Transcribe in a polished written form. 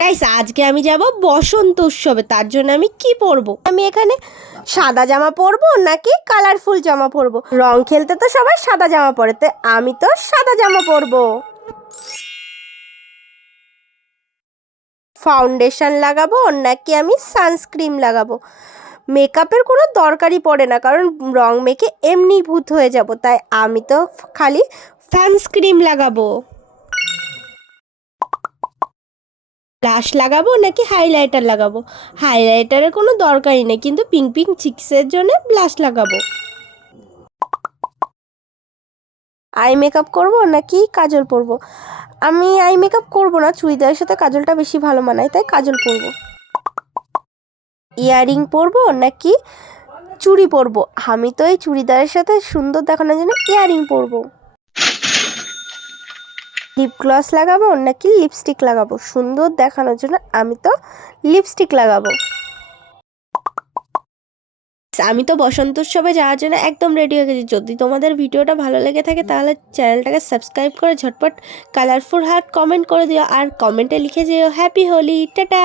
Guys আজকে আমি যাব বসন্ত উৎসবে, তার জন্য আমি কি পরবো? আমি এখানে সাদা জামা পরবো নাকি কালারফুল জামা পরবো? রং খেলতে তো সবাই সাদা জামা পরে, তো আমি তো সাদা জামা পরবো। ফাউন্ডেশন লাগাবো নাকি আমি সানস্ক্রিন লাগাবো? মেকআপের কোনো দরকারই পড়ে না, কারণ রং মেখে এমনি ভূত হয়ে যাব, তাই আমি তো খালি সানস্ক্রিন লাগাবো। ব্লাশ লাগাবো নাকি হাইলাইটার লাগাবো? হাইলাইটারের কোনো দরকারই নেই, কিন্তু পিঙ্ক পিঙ্ক চিক্সের জন্য ব্লাশ লাগাবো। আই মেকআপ করবো নাকি কাজল পরবো? আমি আই মেকআপ করবো না, চুড়িদারের সাথে কাজলটা বেশি ভালো মানায়, তাই কাজল পরবো। ইয়াররিং পরবো নাকি চুড়ি পরবো? আমি তো এই চুড়িদারের সাথে সুন্দর দেখানোর জন্য ইয়াররিং পরবো। লিপ গ্লস লাগাবো নাকি লিপস্টিক লাগাবো? সুন্দর দেখানোর জন্য আমি তো লিপস্টিক লাগাবো। আমি তো বসন্ত উৎসবে যাওয়ার জন্য একদম রেডি হয়ে গেছি। যদি তোমাদের ভিডিওটা ভালো লেগে থাকে তাহলে চ্যানেলটাকে সাবস্ক্রাইব করে ঝটপট কালারফুল হার্ট কমেন্ট করে দিও, আর কমেন্টে লিখে যেও হ্যাপি হোলি, টাটা।